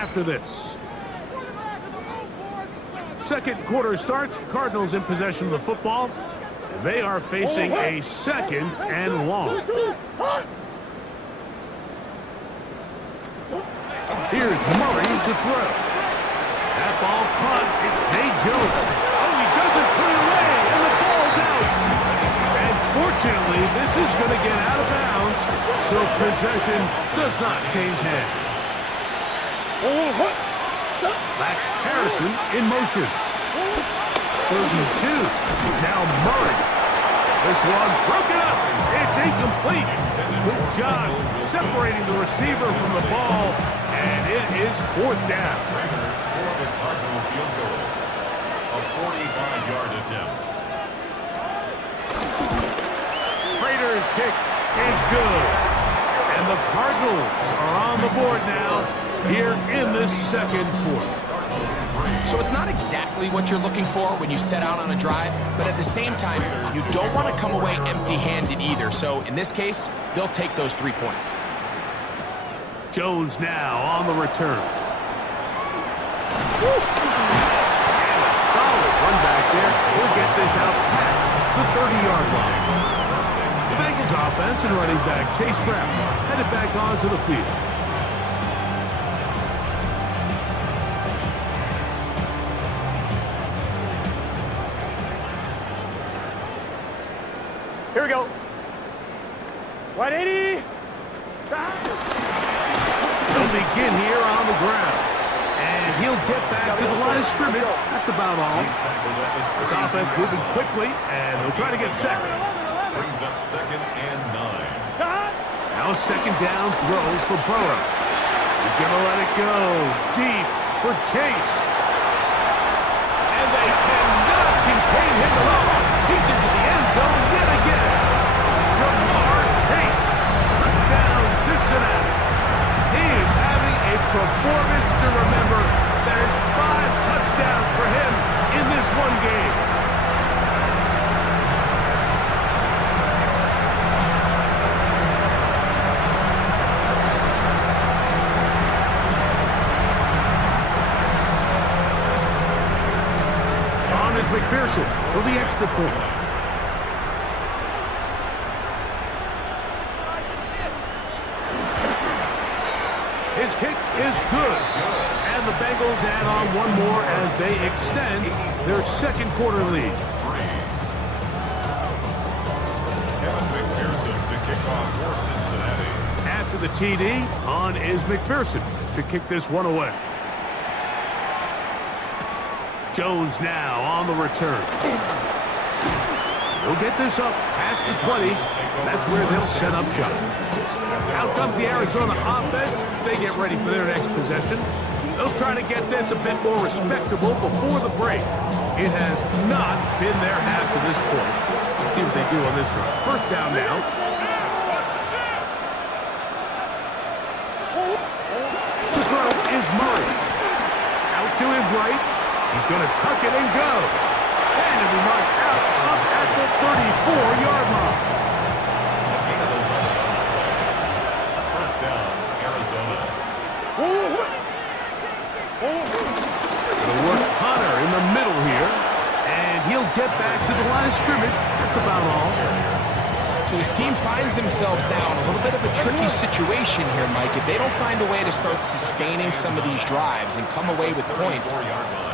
after this. Second quarter starts. Cardinals in possession of the football. They are facing a second and long. Here's Murray to throw. That ball caught. It's Zay Jones. Oh, he doesn't put it away, and the ball's out. And fortunately, this is going to get out of bounds, so possession does not change hands. That's Harrison in motion. 32. Now Murray. This one broken up. It's incomplete. Good job separating the receiver from the ball, and it is fourth down. For the Cardinal field goal, a 45-yard attempt. Raiders kick is good. And the Cardinals are on the board now here in this second quarter. So it's not exactly what you're looking for when you set out on a drive, but at the same time, you don't want to come away empty-handed either. So in this case, they'll take those 3 points. Jones now on the return. And a solid run back there. He'll get this out past the 30-yard line. The Bengals offense and running back Chase Brown headed back onto the field. Here we go. 180. He'll begin here on the ground. And he'll get back to the line of scrimmage. That's about all. This offense moving quickly, and they'll try to get set. Brings up 2nd and 9. Now second down throws for Burrow. He's going to let it go deep for Chase. And they cannot contain him at all. He's into the end zone yet again. Chase, touchdown Cincinnati. He is having a performance to remember. There's 5 touchdowns for him in this one game. On is McPherson for the extra point. His kick is good. And the Bengals add on one more as they extend their second quarter lead. Kevin McPherson to kick off for Cincinnati. After the TD, on is McPherson to kick this one away. Jones now on the return. He'll get this up past the 20. That's where they'll set up shop. Out comes the Arizona offense. They get ready for their next possession. They'll try to get this a bit more respectable before the break. It has not been their half to this point. Let's see what they do on this drive. First down now. To throw is Murray. Out to his right. He's going to tuck it and go. And it'll be marked out up at the 34-yard line. First down, Arizona. It'll work Hunter in the middle here. And he'll get back to the line of scrimmage. That's about all. So his team finds themselves now in a little bit of a tricky situation here, Mike. If they don't find a way to start sustaining some of these drives and come away with points,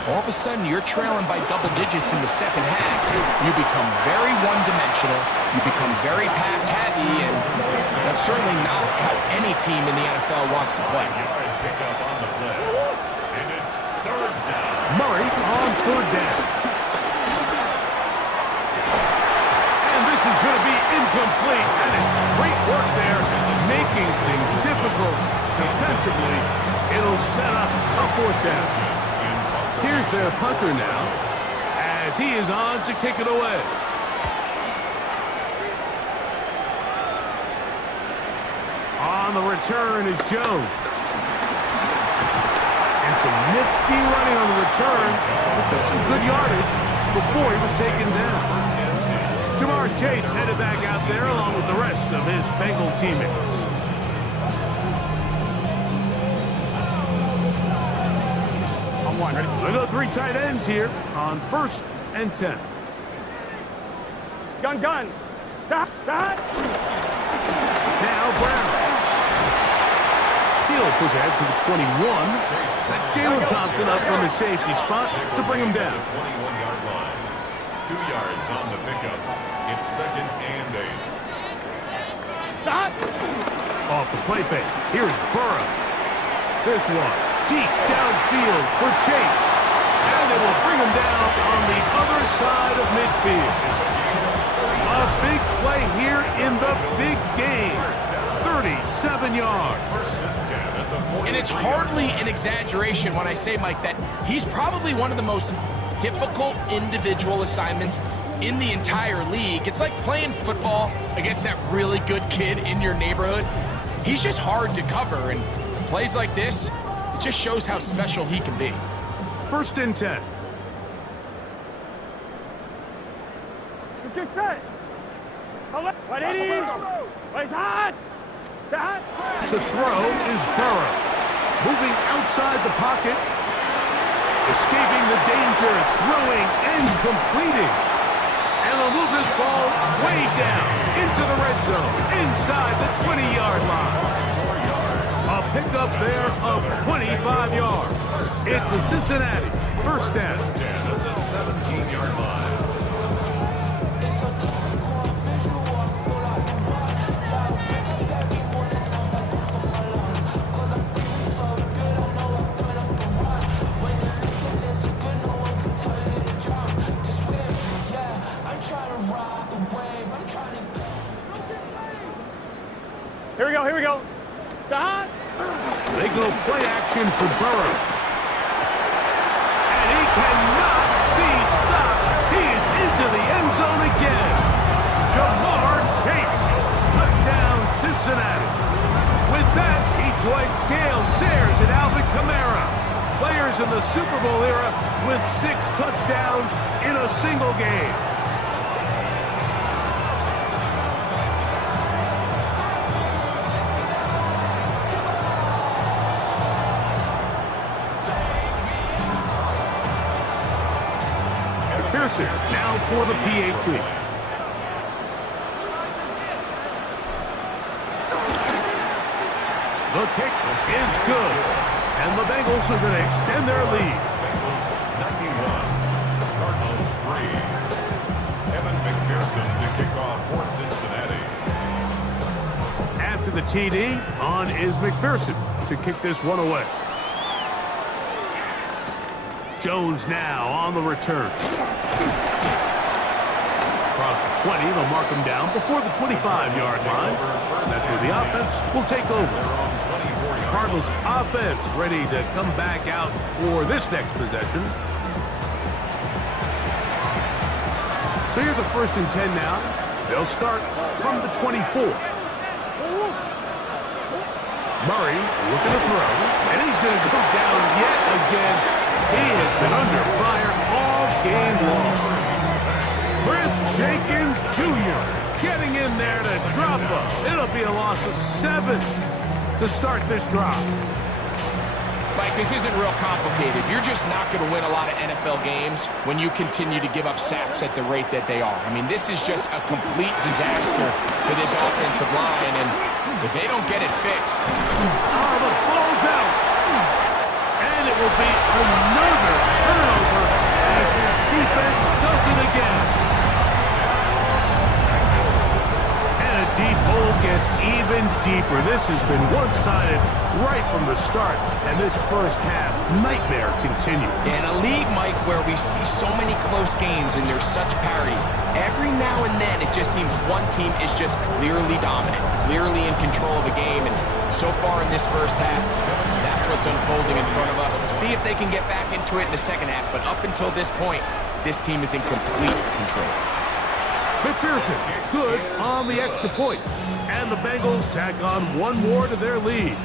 all of a sudden you're trailing by double digits in the second half. You become very one-dimensional. You become very pass-heavy, and that's certainly not how any team in the NFL wants to play. Pick up on the play. And it's 3rd down. Murray on 3rd down. This is going to be incomplete, and it's great work there, making things difficult defensively. It'll set up a 4th down. Here's their punter now, as he is on to kick it away. On the return is Jones. And some nifty running on the return, but some good yardage before he was taken down. Chase headed back out there along with the rest of his Bengal teammates. and 1. Ready? They go 3 tight ends here on 1st and 10. Gun, gun. Dot, dot. Now Brown. He'll push ahead to the 21. That's Jalen Thompson up from his safety spot to bring him down. 21-yard line. 2 yards on the pickup. It's 2nd and 8. Dot. Off the play fake. Here's Burrow. This one deep downfield for Chase. And it will bring him down on the other side of midfield. A big play here in the big game. 37 yards. And it's hardly an exaggeration when I say, Mike, that he's probably one of the most difficult individual assignments in the entire league. It's like playing football against that really good kid in your neighborhood. He's just hard to cover, and plays like this, it just shows how special he can be. 1st and 10. Let's get set. What it is? What's hot? Dot. To throw is Burrow. Moving outside the pocket. Escaping the danger. Throwing and completing. And they'll move this ball way down into the red zone. Inside the 20-yard line. A pickup there of 25 yards. It's a Cincinnati 1st down. 10 at the 17-yard line. Here we go. Dot. They go play action for Burrow. And he cannot be stopped. He is into the end zone again. Jamar Chase. Touchdown, Cincinnati. With that, he joins Gale Sayers and Alvin Kamara. Players in the Super Bowl era with 6 touchdowns in a single game. Now for the PAT. The kick is good. And the Bengals are going to extend their lead. Bengals 91. Cardinals 3. Evan McPherson to kick off for Cincinnati. After the TD, on is McPherson to kick this one away. Jones now on the return. Across the 20, they'll mark him down before the 25-yard line. That's where the offense will take over. Cardinals offense ready to come back out for this next possession. So here's a 1st and 10 now. They'll start from the 24. Murray looking to throw, and he's going to go down yet again. He has been under fire all game long. Chris Jenkins Jr. getting in there to drop him. It'll be a loss of 7 to start this drive. Mike, this isn't real complicated. You're just not going to win a lot of NFL games when you continue to give up sacks at the rate that they are. I mean, this is just a complete disaster for this offensive line, and if they don't get it fixed... Oh, the ball's out. And it will be another turnover as this defense does it again. And a deep hole gets even deeper. This has been one-sided right from the start, and this first half nightmare continues. In a league, Mike, where we see so many close games and there's such parity, every now and then it just seems one team is just clearly dominant, clearly in control of the game, and so far in this first half, that's what's unfolding in front of us. We'll see if they can get back into it in the second half, but up until this point, this team is in complete control. McPherson, good on the extra point. And the Bengals tack on one more to their lead.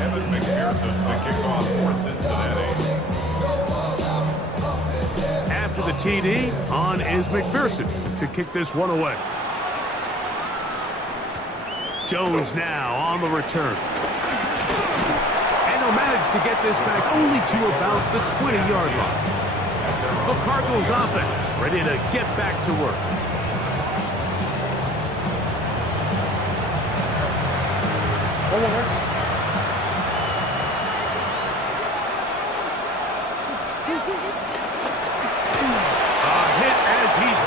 Evan McPherson to kick off for Cincinnati. After the TD, on is McPherson to kick this one away. Jones now on the return. And they'll manage to get this back only to about the 20-yard line. The Cardinals offense ready to get back to work.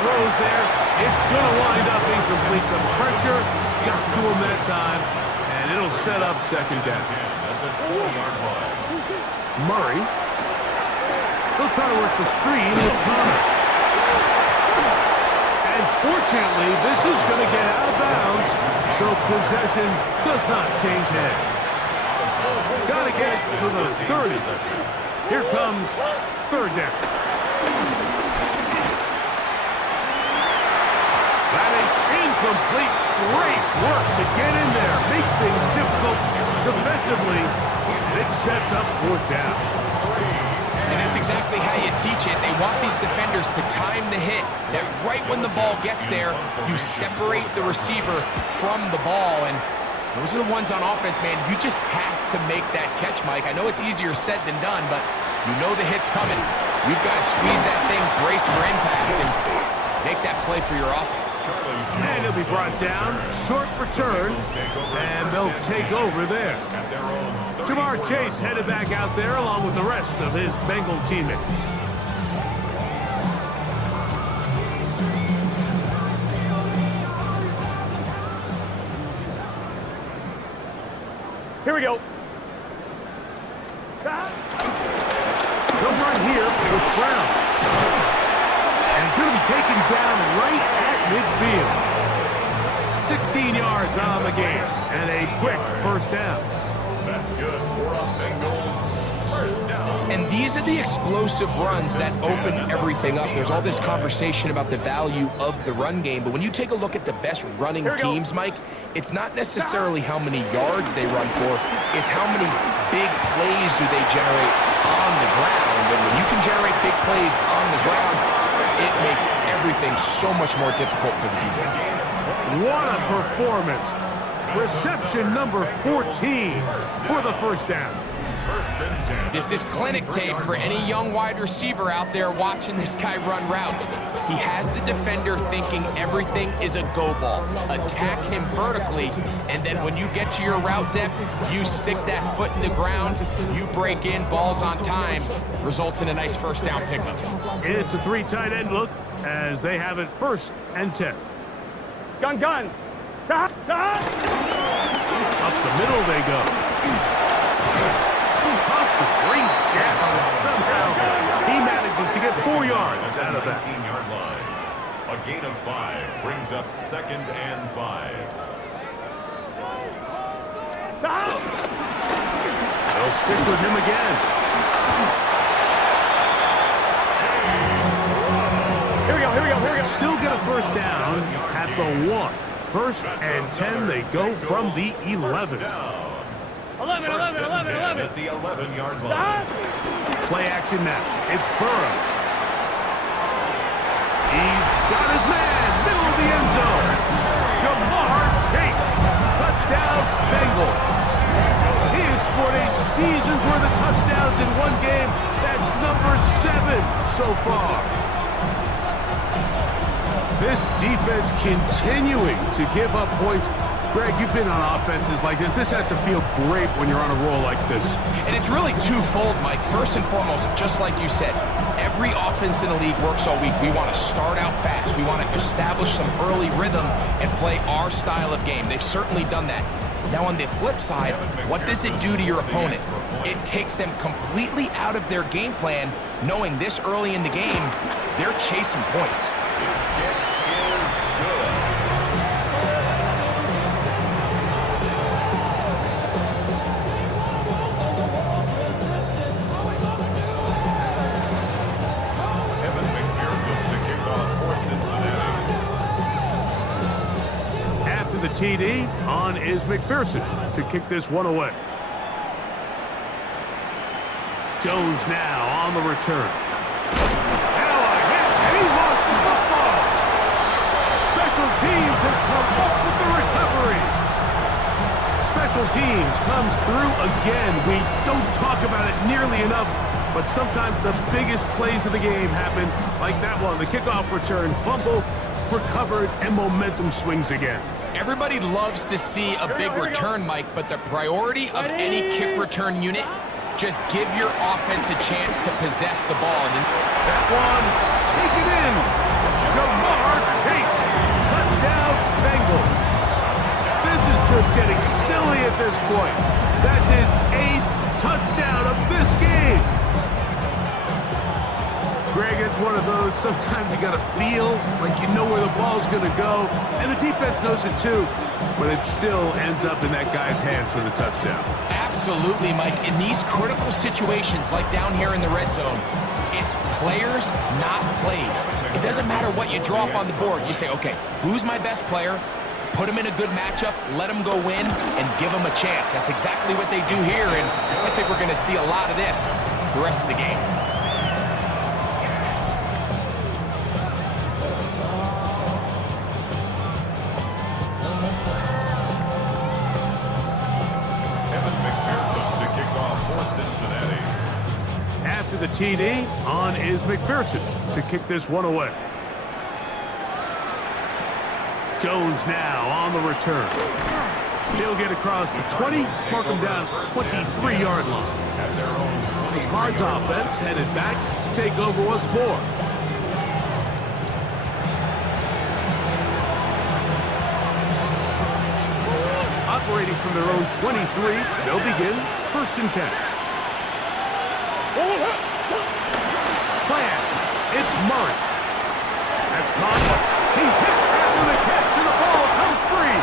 Throws there. It's going to wind up incomplete. The pressure got to him that time, and it'll set up second down. Murray. He'll try to work the screen with Connor. And fortunately, this is going to get out of bounds, so possession does not change hands. Got to get it to the 30. Here comes third down. Incomplete. Great work to get in there. Make things difficult defensively. And it sets up fourth down. And that's exactly how you teach it. They want these defenders to time the hit. That right when the ball gets there, you separate the receiver from the ball. And those are the ones on offense, man. You just have to make that catch, Mike. I know it's easier said than done, but you know the hit's coming. You've got to squeeze that thing, brace for impact, and make that play for your offense. And he'll be brought down. Short return. And they'll take over there. Jamar Chase headed back out there along with the rest of his Bengal teammates. Here we go. They'll run here with Brown. And he's going to be taken down right at midfield. 16 yards on the game, and a quick first down. That's good for a Bengals first down. And these are the explosive runs that open everything up. There's all this conversation about the value of the run game, but when you take a look at the best running teams, Mike, it's not necessarily how many yards they run for, it's how many big plays do they generate on the ground. And when you can generate big plays on the ground, it makes everything so much more difficult for the defense. What a performance. Reception number 14 for the first down. This is clinic tape for any young wide receiver out there watching this guy run routes. He has the defender thinking everything is a go ball. Attack him vertically, and then when you get to your route depth, you stick that foot in the ground, you break in, balls on time, results in a nice first down pickup. It's a three tight end look as they have it 1st and 10. Gun. Up the middle they go. Off the great down, and somehow he manages to get 4 yards out of that. 18-yard line. A gain of 5 brings up 2nd and 5. They'll stick with him again. Here we go. Still get a first down at the 1. 1st and 10, they go from the 11. 11. At the 11-yard line. Play action now. It's Burrow. He's got his man, middle of the end zone. Jamar Chase. Touchdown, Bengals. He has scored a season's worth of touchdowns in one game. That's number 7 so far. This defense continuing to give up points. Greg, you've been on offenses like this. This has to feel great when you're on a roll like this. And it's really twofold, Mike. First and foremost, just like you said, every offense in the league works all week. We want to start out fast. We want to establish some early rhythm and play our style of game. They've certainly done that. Now, on the flip side, what does it do to your opponent? It takes them completely out of their game plan, knowing this early in the game, they're chasing points. TD, on is McPherson to kick this one away. Jones now on the return. Now a hit, and he lost the football. Special teams has come up with the recovery. Special teams comes through again. We don't talk about it nearly enough, but sometimes the biggest plays of the game happen like that one. The kickoff return, fumble, recovered, and momentum swings again. Everybody loves to see a big return, Mike, but the priority of any kick return unit, just give your offense a chance to possess the ball. And that one, taken in. Jamar Chase, touchdown Bengals. This is just getting silly at this point. That's his 8th touchdown of this game. Greg, it's one of those, sometimes you got to feel like you know where the ball's going to go, and the defense knows it too, but it still ends up in that guy's hands for the touchdown. Absolutely, Mike. In these critical situations, like down here in the red zone, it's players, not plays. It doesn't matter what you draw up on the board. You say, okay, who's my best player? Put him in a good matchup, let him go win, and give him a chance. That's exactly what they do here, and I think we're going to see a lot of this the rest of the game. After the TD, on is McPherson to kick this one away. Jones now on the return. He'll get across the 20, mark him down 23-yard line. The Cards offense headed back to take over once more. Operating from their own 23, they'll begin 1st and 10. Play action. It's Murray. That's caught. He's hit after the catch, and the ball comes free.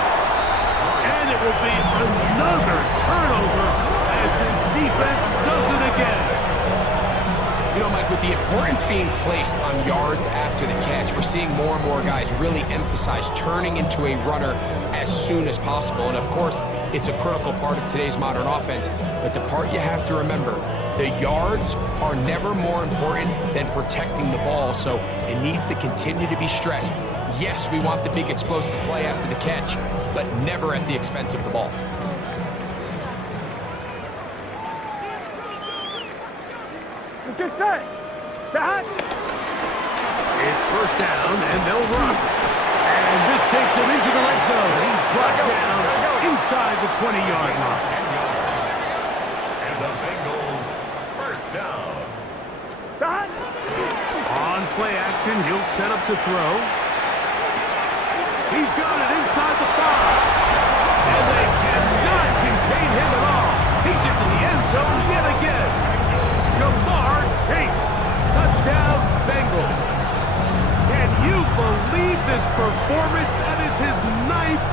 And it will be another turnover as this defense does it again. You know, Mike, with the importance being placed on yards after the catch, we're seeing more and more guys really emphasize turning into a runner as soon as possible. And of course, it's a critical part of today's modern offense. But the part you have to remember, the yards are never more important than protecting the ball, so it needs to continue to be stressed. Yes, we want the big explosive play after the catch, but never at the expense of the ball. Let's get set. That. It's 1st down, and they'll run. And this takes him into the red zone. He's brought down inside the 20-yard line. And the Bengals, 1st down. That. On play action, he'll set up to throw. He's got it inside the 5. And they cannot contain him at all. He's into the end zone yet again. Jamar Chase, touchdown Bengals. Can you believe this performance? That is his 9th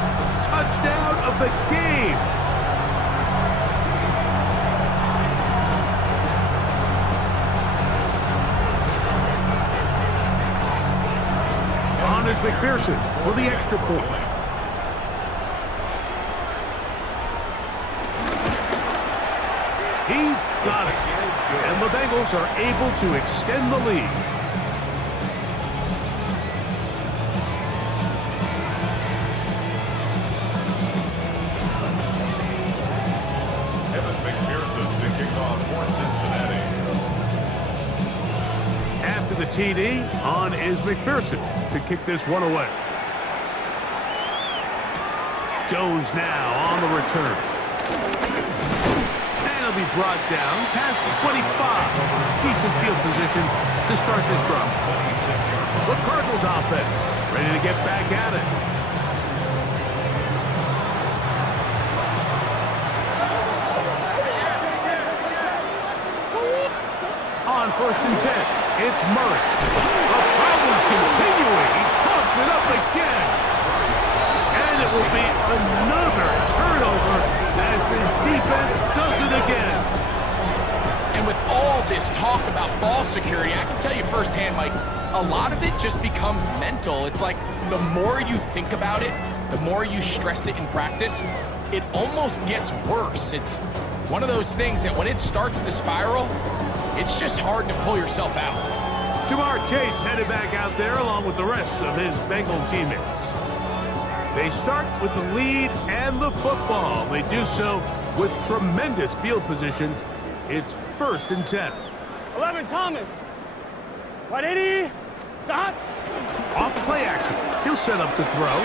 touchdown of the game. On is McPherson for the extra point. He's got it. And the Bengals are able to extend the lead. McPherson to kick off for Cincinnati. After the TD, on is McPherson to kick this one away. Jones now on the return. And he'll be brought down past the 25. Decent field position to start this drive. The Cardinals offense ready to get back at it. On 1st and 10, it's Murray. The problems continuing. He pops it up again. And it will be another turnover as this defense does it again. And with all this talk about ball security, I can tell you firsthand, Mike, a lot of it just becomes mental. It's like the more you think about it, the more you stress it in practice, it almost gets worse. It's one of those things that when it starts to spiral, it's just hard to pull yourself out. Jamar Chase headed back out there along with the rest of his Bengal teammates. They start with the lead and the football. They do so with tremendous field position. It's 1st and 10. 11, Thomas. 180. Stop. Off play action. He'll set up to throw.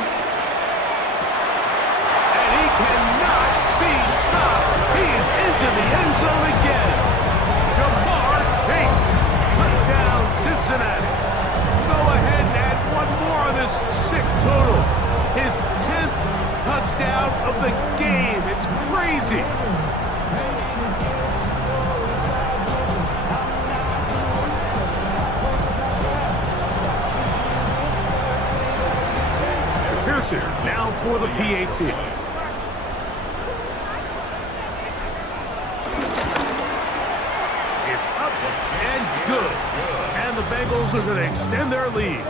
And he cannot be stopped. He is into the end zone again. Chase. Touchdown, Cincinnati. Go ahead and add one more on this sick total. His 10th touchdown of the game. It's crazy. McPherson now for the PAT. It's up and good. And the Bengals are going to extend their lead.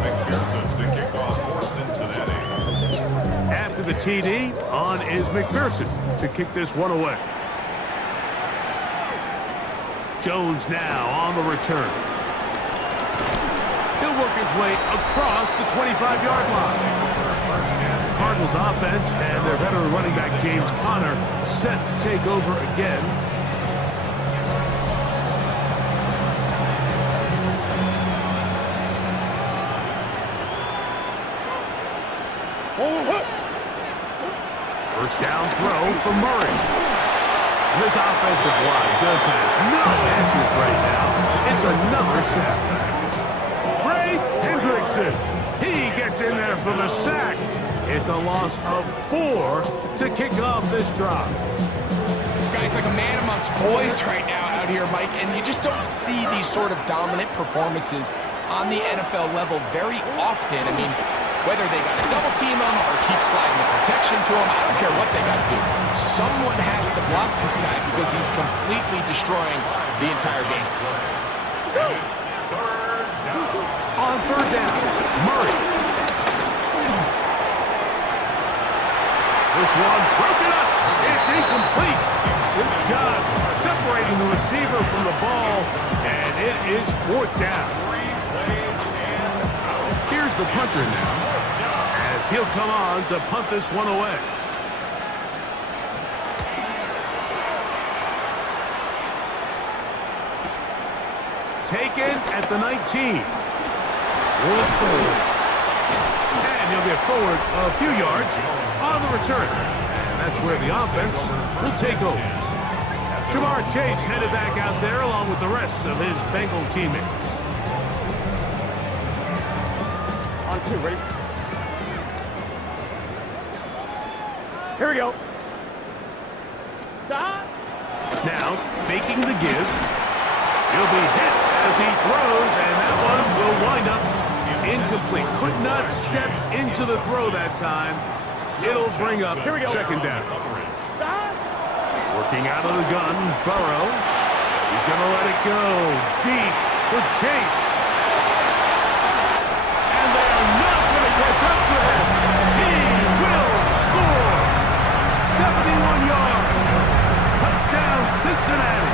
McPherson to kick off for Cincinnati. After the TD, on is McPherson to kick this one away. Jones now on the return. He'll work his way across the 25-yard line. Cardinals offense and their veteran running back James Conner set to take over again. First down throw for Murray. This offensive line just has no answers right now. It's another sack. Trey Hendrickson. He gets in there for the sack. It's a loss of 4 to kick off this drive. This guy's like a man amongst boys right now out here, Mike, and you just don't see these sort of dominant performances on the NFL level very often. I mean, whether they got to double team him or keep sliding the protection to him, I don't care what they got to do. Someone has to block this guy because he's completely destroying the entire game. On 3rd down, Murray. This one broken up. It's incomplete. Good job separating the receiver from the ball, and it is 4th down. Here's the punter now, as he'll come on to punt this one away. Taken at the 19. Will forward. And he'll get forward a few yards on the return. And that's where the offense will take over. Jamar Chase headed back out there along with the rest of his Bengal teammates. On 2, ready? Here we go. Stop. Now, faking the give. He'll be hit as he throws, and that one will wind up incomplete. Could not step into the throw that time. It'll bring up 2nd down. Stop. Working out of the gun, Burrow. He's going to let it go deep for Chase. And they are not going to catch up to him. He will score. 71 yards. Touchdown, Cincinnati.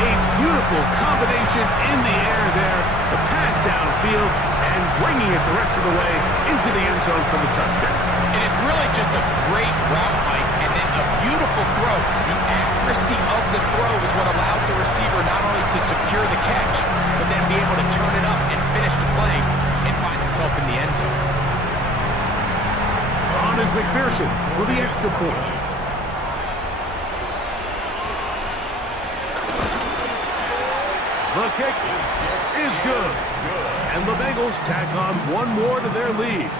A beautiful combination in the air there. The pass downfield and bringing it the rest of the way into the end zone for the touchdown. And it's really just a great route, Mike, and then a beautiful throw. The accuracy of the throw is what allowed the receiver not only to secure the catch, but then be able to turn it up and finish the play and find himself in the end zone. On is McPherson for the extra point. The kick is good. And the Bengals tack on one more to their lead.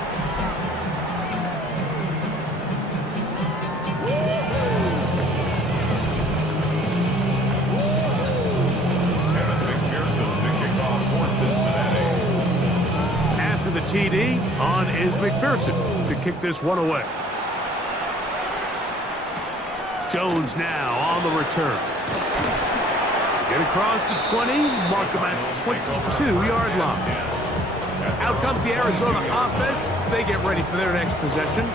After the TD, on is McPherson to kick this one away. Jones now on the return. Get across the 20, mark him at the 22-yard line. Out comes the Arizona offense. They get ready for their next possession.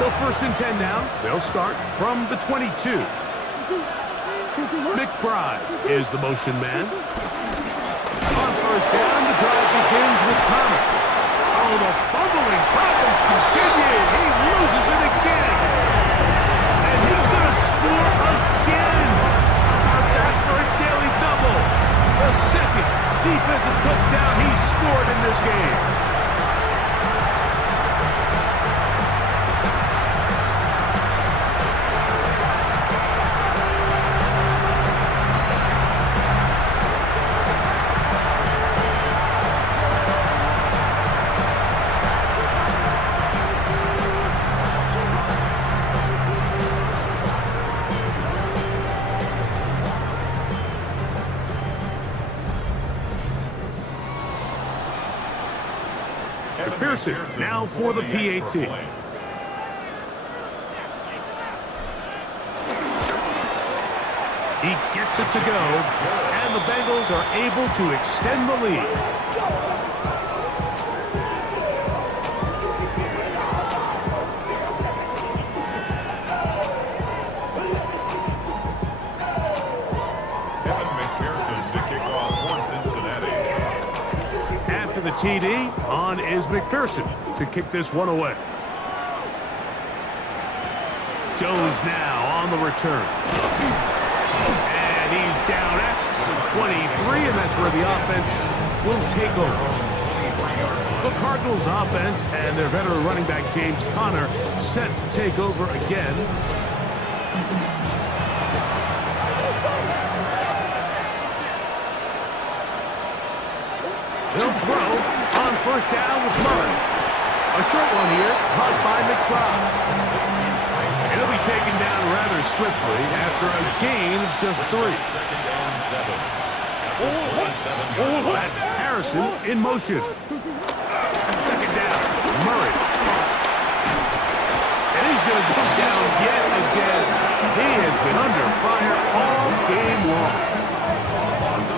So 1st and 10 now. They'll start from the 22. McBride is the motion man. On 1st down, the drive begins with Connor. Oh, the fumbling problems continue. He loses it again. And he's going to score again. How about that for a daily double? The 2nd defensive touchdown he's scored in this game. McPherson now for the PAT. He gets it to go, and the Bengals are able to extend the lead. The TD, on is McPherson to kick this one away. Jones now on the return. And he's down at the 23, and that's where the offense will take over. The Cardinals offense and their veteran running back James Conner set to take over again. He'll throw on 1st down with Murray. A short one here, caught by McBride. And he'll be taken down rather swiftly after a gain of just 3. That's Harrison in motion. 2nd down, Murray. And he's going to go down yet again. He has been under fire all game long.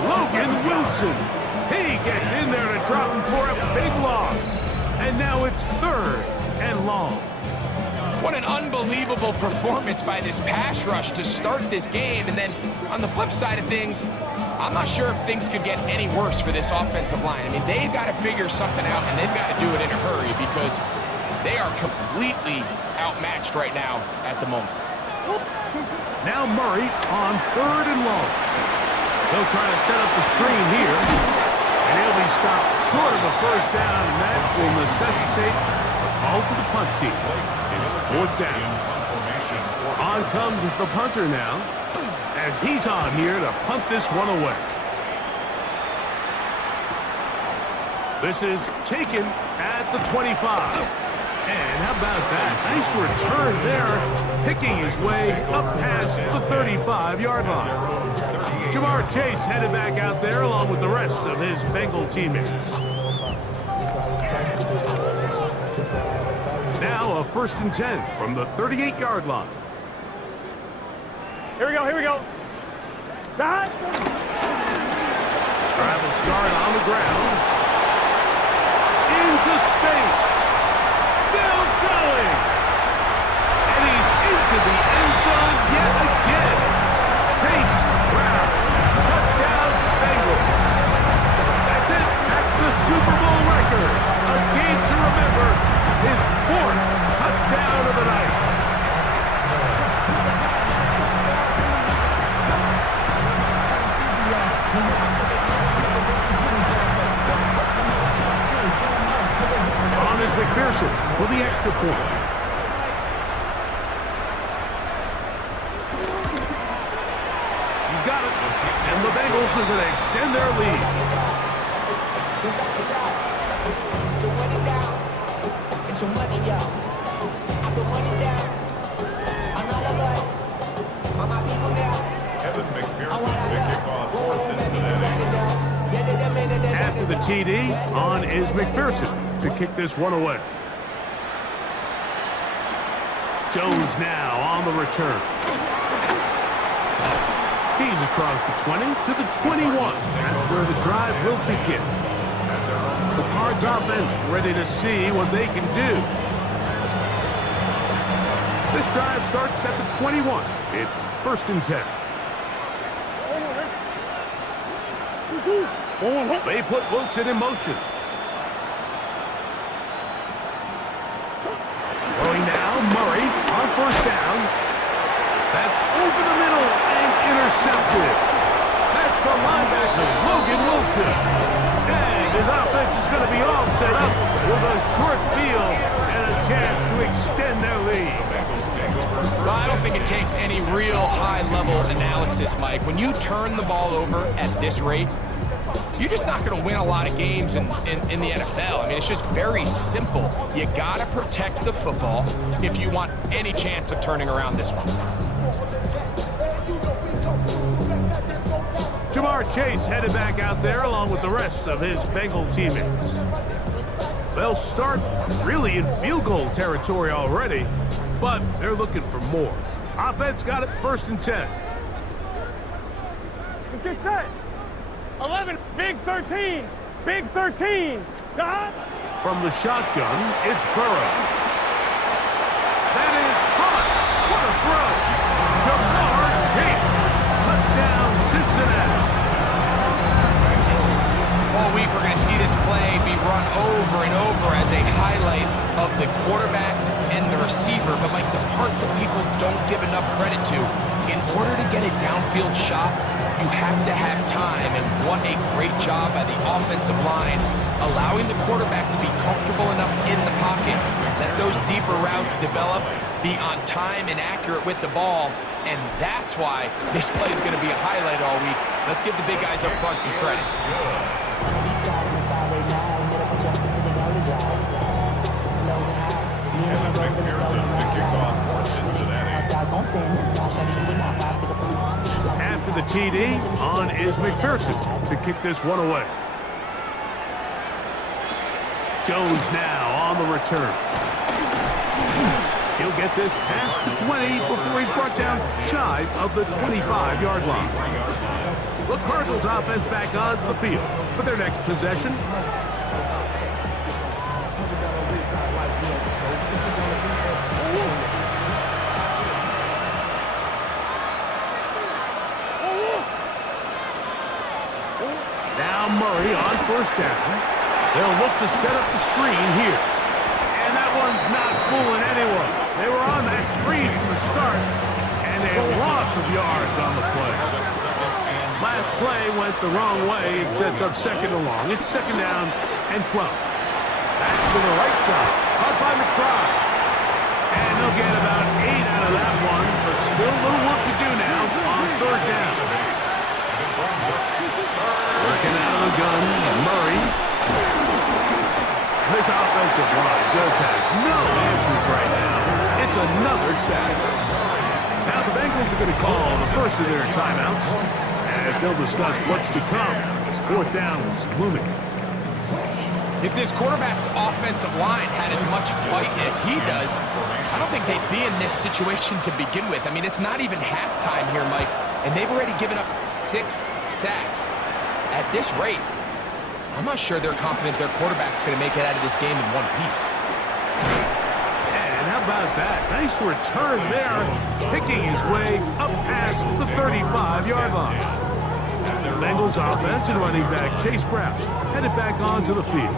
Logan Wilson. He gets in there to drop him for a big loss. And now it's 3rd and long. What an unbelievable performance by this pass rush to start this game. And then on the flip side of things, I'm not sure if things could get any worse for this offensive line. I mean, they've got to figure something out, and they've got to do it in a hurry because they are completely outmatched right now at the moment. Now Murray on 3rd and long. They'll try to set up the screen here. And he'll be stopped short of a 1st down, and that will necessitate a call to the punt team. It's 4th down. On comes the punter now, as he's on here to punt this one away. This is taken at the 25. And how about that? Nice return there, picking his way up past the 35-yard line. Jamar Chase headed back out there along with the rest of his Bengal teammates. Now a 1st and 10 from the 38-yard line. Here we go, here we go. Shot. Travel start on the ground. Into space. Still going. And he's into the end zone yet again. Chase grabs. Touchdown, Bengals. That's it. That's the Super Bowl record. A game to remember. His 4th touchdown of the night. On is McPherson for the extra point. He's got it. And the Bengals are going to extend their lead. Evan McPherson to kick off for Cincinnati. After the TD, on is McPherson to kick this one away. Jones now on the return. He's across the 20 to the 21. That's where the drive will begin. The Cards offense ready to see what they can do. This drive starts at the 21. It's 1st and 10. They put Wilson in motion. Throwing now, Murray on 1st down. That's over the middle and intercepted. That's the linebacker, Logan Wilson. And his offense is going to be all set up with a short field and a chance to extend their lead. Well, I don't think it takes any real high-level analysis, Mike. When you turn the ball over at this rate, you're just not going to win a lot of games in the NFL. I mean, it's just very simple. You got to protect the football if you want any chance of turning around this one. Jamar Chase headed back out there along with the rest of his Bengal teammates. They'll start really in field goal territory already, but they're looking for more. Offense got it 1st and 10. Let's get set. 11, big 13, big 13. From the shotgun, it's Burrow. That is caught. What a throw. Jamar Chase. Touchdown, Cincinnati. All week we're going to see this play be run over and over as a highlight of the quarterback and the receiver. But like the part that people don't give enough credit to, in order to get a downfield shot, you have to have time, and what a great job by the offensive line, allowing the quarterback to be comfortable enough in the pocket, let those deeper routes develop, be on time and accurate with the ball, and that's why this play is going to be a highlight all week. Let's give the big guys up front some credit. Evan McPherson to kick off for Cincinnati. After the TD, on is McPherson to kick this one away. Jones now on the return. He'll get this past the 20 before he's brought down shy of the 25-yard line. The Cardinals offense back onto the field for their next possession. Now Murray on 1st down. They'll look to set up the screen here. And that one's not fooling anyone. They were on that screen from the start, and a loss of yards on the play. Last play went the wrong way. It sets up 2nd and long. It's 2nd down and 12. Back to the right side. Caught by McBride. And they'll get about 8 out of that one, but still a little work to do now on 3rd down. Working out of the gun, Murray. This offensive line just has no answers right now. It's another sack. Now the Bengals are going to call the first of their timeouts as they'll discuss what's to come as 4th down is looming. If this quarterback's offensive line had as much fight as he does, I don't think they'd be in this situation to begin with. I mean, it's not even halftime here, Mike, and they've already given up 6 sacks. At this rate, I'm not sure they're confident their quarterback's going to make it out of this game in one piece. And how about that? Nice return there, picking his way up past the 35-yard line. The Bengals offense and running back Chase Brown headed back onto the field.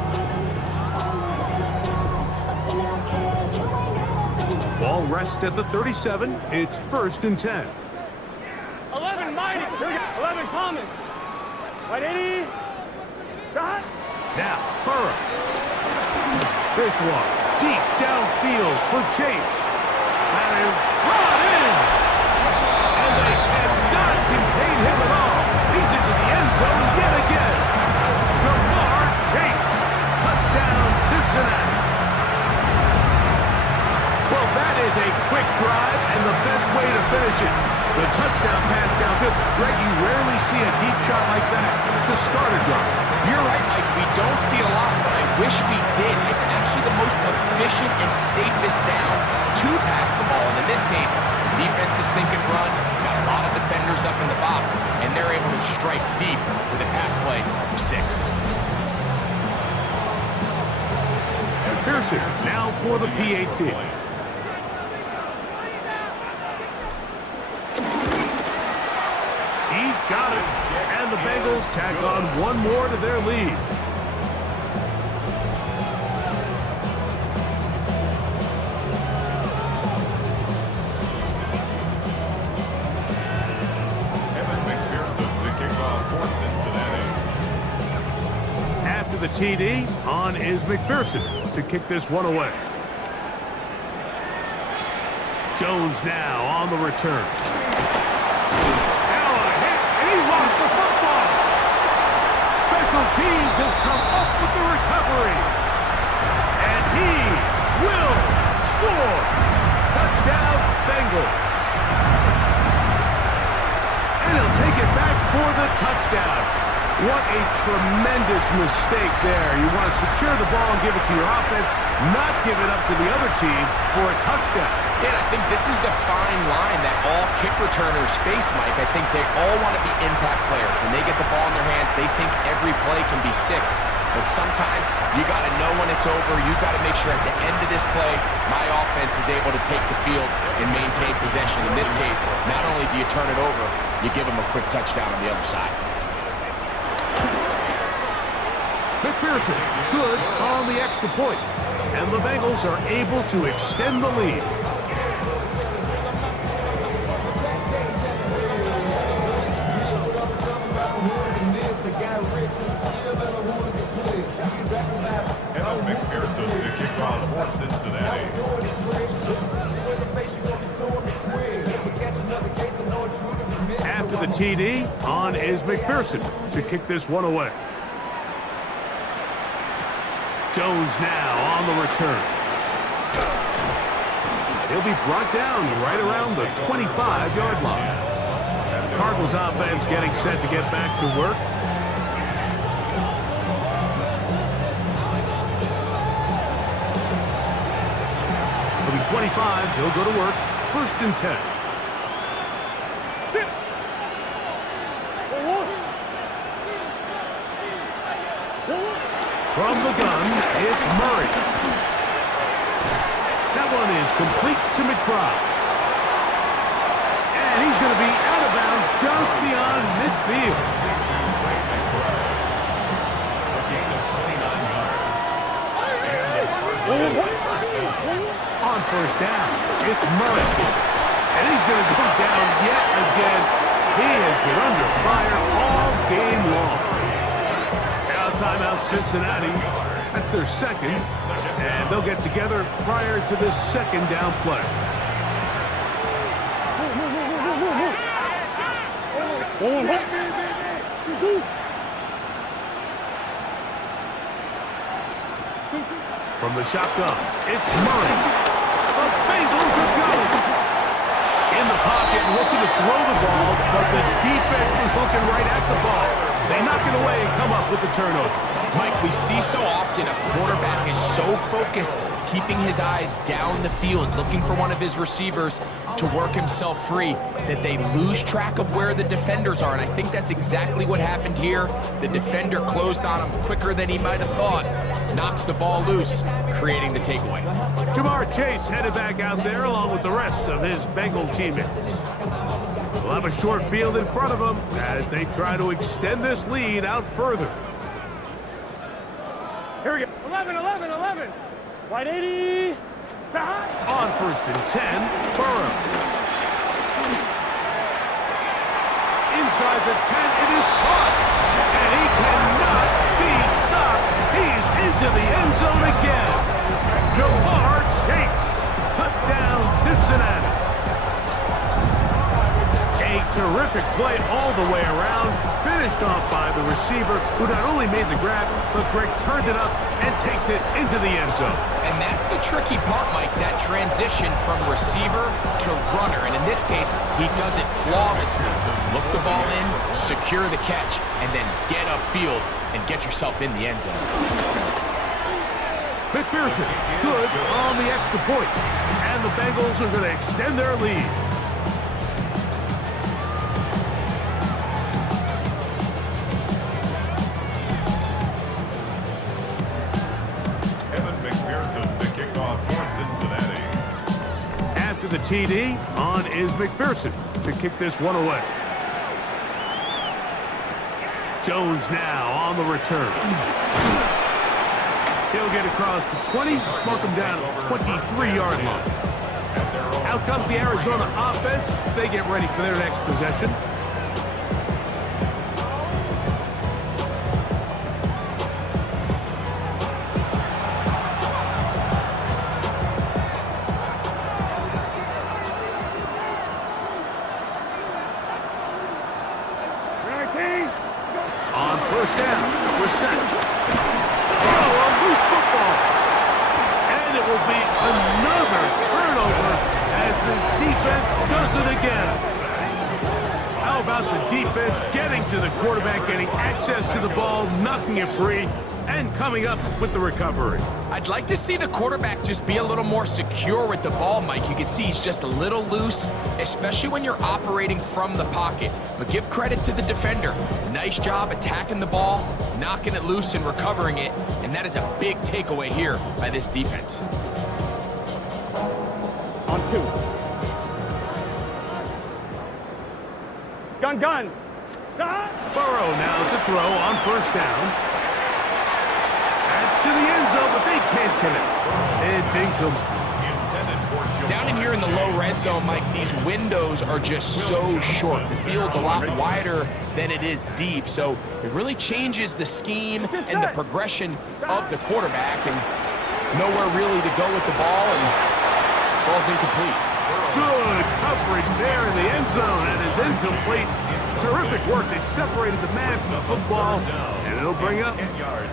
Ball rests at the 37. It's 1st and 10. 11, Mighty. 11, Thomas. Right, 80. Shot. Now, Burrow. This one, deep downfield for Chase. That is brought in. And they cannot contain him at all. He's into the end zone yet again. Jamar Chase. Touchdown, Cincinnati. Well, that is a quick drive and the best way to finish it. The touchdown pass downfield. Greg, you rarely see a deep shot like that to start a drive. You're right, Mike. We don't see a lot, but I wish we did. It's actually the most efficient and safest down to pass the ball. And in this case, the defense is thinking run, got a lot of defenders up in the box, and they're able to strike deep with a pass play for 6. McPherson now for the PAT. Bengals tack on one more to their lead. After the TD, on is McPherson to kick this one away. Jones now on the return. Now a hit, and he lost the football. Special teams has come up with the recovery. And he will score. Touchdown, Bengals. And he'll take it back for the touchdown. What a tremendous mistake there. You want to secure the ball and give it to your offense, not give it up to the other team for a touchdown. Yeah, I think this is the fine line that all kick returners face, Mike. I think they all want to be impact players. When they get the ball in their hands, they think every play can be 6. But sometimes you got to know when it's over. You got to make sure at the end of this play, my offense is able to take the field and maintain possession. In this case, not only do you turn it over, you give them a quick touchdown on the other side. McPherson, good on the extra point. And the Bengals are able to extend the lead. Evan McPherson to kick off for Cincinnati. After the TD, on is McPherson to kick this one away. Jones now on the return. He'll be brought down right around the 25-yard line. Cardinals offense getting set to get back to work. He'll be 25. He'll go to work. 1st and 10. From the gun, it's Murray. That one is complete to McBride. And he's going to be out of bounds just beyond midfield. A gain of 29 yards. On 1st down, it's Murray. And he's going to go down yet again. He has been under fire all game long. Timeout Cincinnati. That's their second. And they'll get together prior to this 2nd down play. From the shotgun, it's Murray. The Bengals have got it. In the pocket, looking to throw the ball, but the defense was looking right at the ball. They knock it away and come up with the turnover. Mike, we see so often a quarterback is so focused, keeping his eyes down the field, looking for one of his receivers to work himself free, that they lose track of where the defenders are. And I think that's exactly what happened here. The defender closed on him quicker than he might have thought. Knocks the ball loose, creating the takeaway. Jamar Chase headed back out there along with the rest of his Bengal teammates. We'll have a short field in front of them as they try to extend this lead out further. Here we go. 11, 11, 11. Wide 80. On 1st and 10, Burrow. Inside the 10, it is caught. And he cannot be stopped. He's into the end zone again. Jamar Chase. Touchdown, Cincinnati. A terrific play all the way around, finished off by the receiver, who not only made the grab, but Greg turned it up and takes it into the end zone. And that's the tricky part, Mike, that transition from receiver to runner. And in this case, he does it flawlessly. Look the ball in, secure the catch, and then get upfield and get yourself in the end zone. McPherson, good on the extra point. And the Bengals are going to extend their lead. The TD, on is McPherson to kick this one away. Jones now on the return. He'll get across the 20, mark him down at the 23-yard line. Out comes the Arizona offense. They get ready for their next possession. On first down, we're set. Oh, a loose football. And it will be another turnover as this defense does it again. How about the defense getting to the quarterback, getting access to the ball, knocking it free, and coming up with the recovery? I'd like to see the quarterback just be a little more secure with the ball, Mike. You can see he's just a little loose, especially when you're operating from the pocket. But give credit to the defender. Nice job attacking the ball, knocking it loose and recovering it. And that is a big takeaway here by this defense. On 2. Gun. Burrow now to throw on first down. To the end zone, but they can't connect. It's incomplete. Down in here in the low red zone, Mike, these windows are just so short. The field's a lot wider than it is deep, so it really changes the scheme and the progression of the quarterback, and nowhere really to go with the ball, and falls incomplete. Good coverage there in the end zone, and is incomplete. Terrific work. They separated the man from the football, and it'll bring up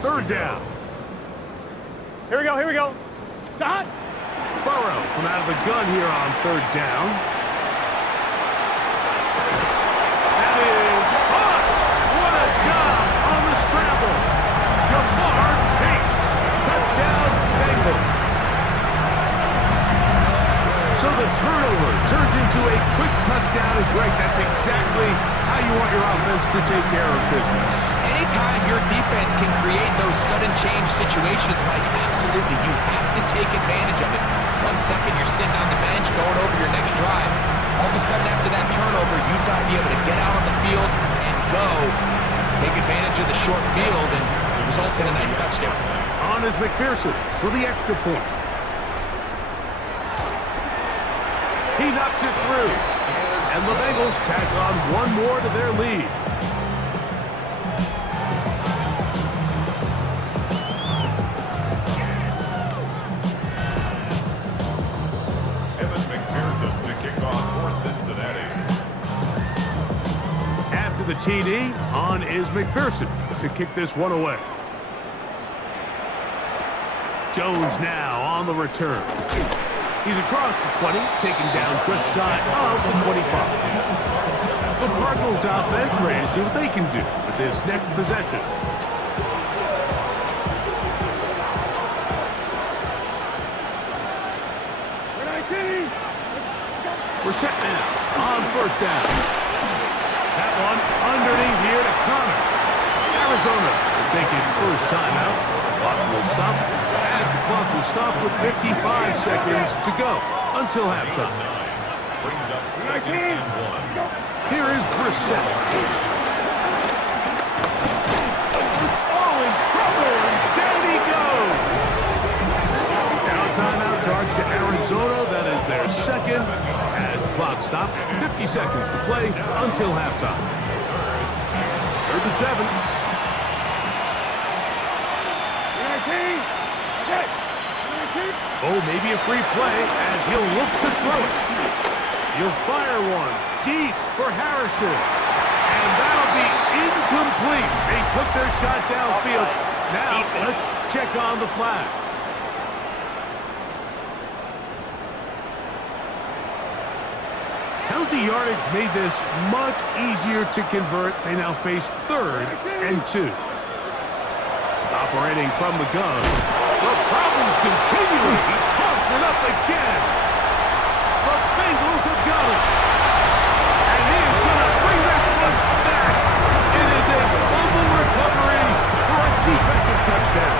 third down. Here we go. Stop. Burrow from out of the gun here on third down. That is caught. What a job on the scramble. Ja'Marr Chase. Touchdown, Bengals. So the turnover turns into a quick touchdown, and Greg, that's exactly how you want your offense to take care of business. Anytime your defense can create those sudden change situations, Mike, absolutely, you have to take advantage of it. 1 second, you're sitting on the bench going over your next drive. All of a sudden, after that turnover, you've got to be able to get out on the field and go. Take advantage of the short field, and it results in a nice touchdown. On is McPherson for the extra point. He knocks it through. And the Bengals tack on one more to their lead. After the TD, on is McPherson to kick this one away. Jones now on the return. He's across the 20, taken down just shy of the 25. The Cardinals offense ready to see what they can do with this next possession. We're set now on first down. That one underneath here to Connor. Arizona will take its first timeout. Clock will stop as the clock will stop with 55 seconds to go until halftime. Brings up second and 1. Here is Brissett. Oh, in trouble, and down he goes. Now timeout charge to Arizona. That is their second. As the clock stopped, 50 seconds to play until halftime. 3rd and 7. Oh, maybe a free play as he'll look to throw it. He'll fire one deep for Harrison. And that'll be incomplete. They took their shot downfield. Now let's check on the flag. Penalty yardage made this much easier to convert. They now face 3rd and 2. Operating from the gun. The problems continue. He puffs it up again. The Bengals have got it. And he is going to bring this one back. It is a fumble recovery for a defensive touchdown.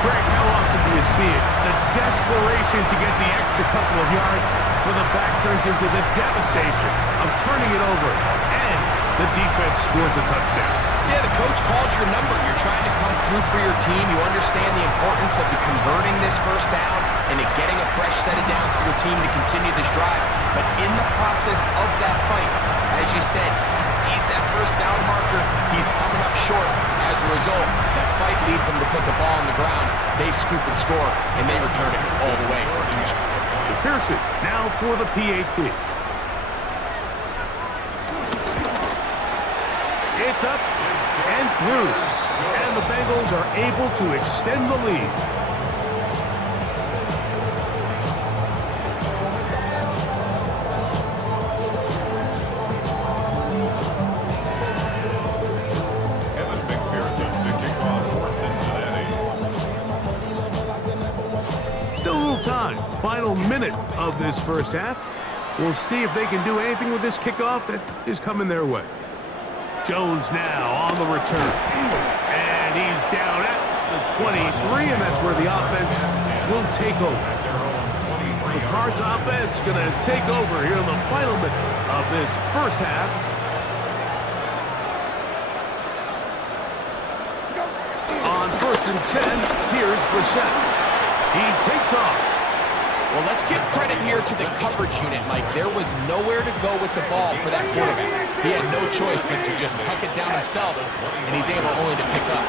Greg, how often do you see it? The desperation to get the extra couple of yards for the back turns into the devastation of turning it over and The defense scores a touchdown. Yeah, the coach calls your number. You're trying to come through for your team. You understand the importance of converting this first down and getting a fresh set of downs for your team to continue this drive. But in the process of that fight, as you said, he sees that first down marker. He's coming up short. As a result, that fight leads them to put the ball on the ground. They scoop and score, and they return it all the way for a touchdown. McPherson now for the PAT. It's up and through. And the Bengals are able to extend the lead. Evan McPherson to kick off for Cincinnati. Still a little time. Final minute of this first half. We'll see if they can do anything with this kickoff that is coming their way. Jones now on the return. And he's down at the 23, and that's where the offense will take over. The Cards offense going to take over here in the final minute of this first half. On 1st and 10, here's Brissett. He takes off. Well, let's give credit here to the coverage unit, Mike. There was nowhere to go with the ball for that quarterback. He had no choice but to just tuck it down himself, and he's able only to pick up